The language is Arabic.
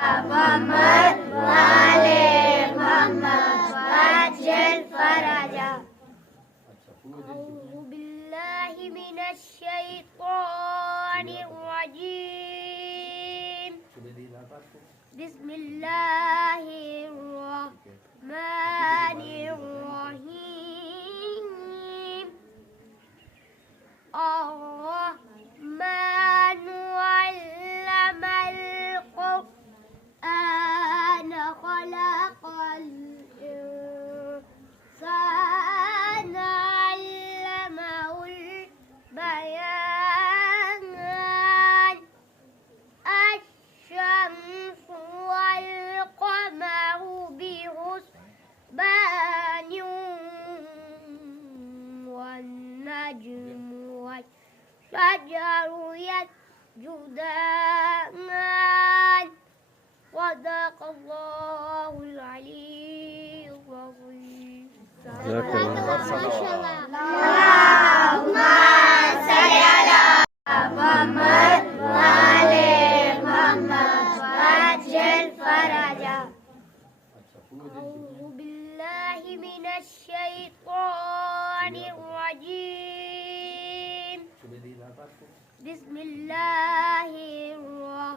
محمد وآل محمد وعجل فرجا. أعوذ بالله من الشيطان الرجيم. بسم الله الرحمن الرحيم. الرحمن علم القرآن خلق الإنسان علمه البيان. الشمس والقمر بحسبان والنجم والشجر يسجدان. صدق الله العلي العظيم. اللهم صل على محمد وآل محمد وعجل فرجا. أعوذ بالله من الشيطان الرجيم. بسم الله الرحمن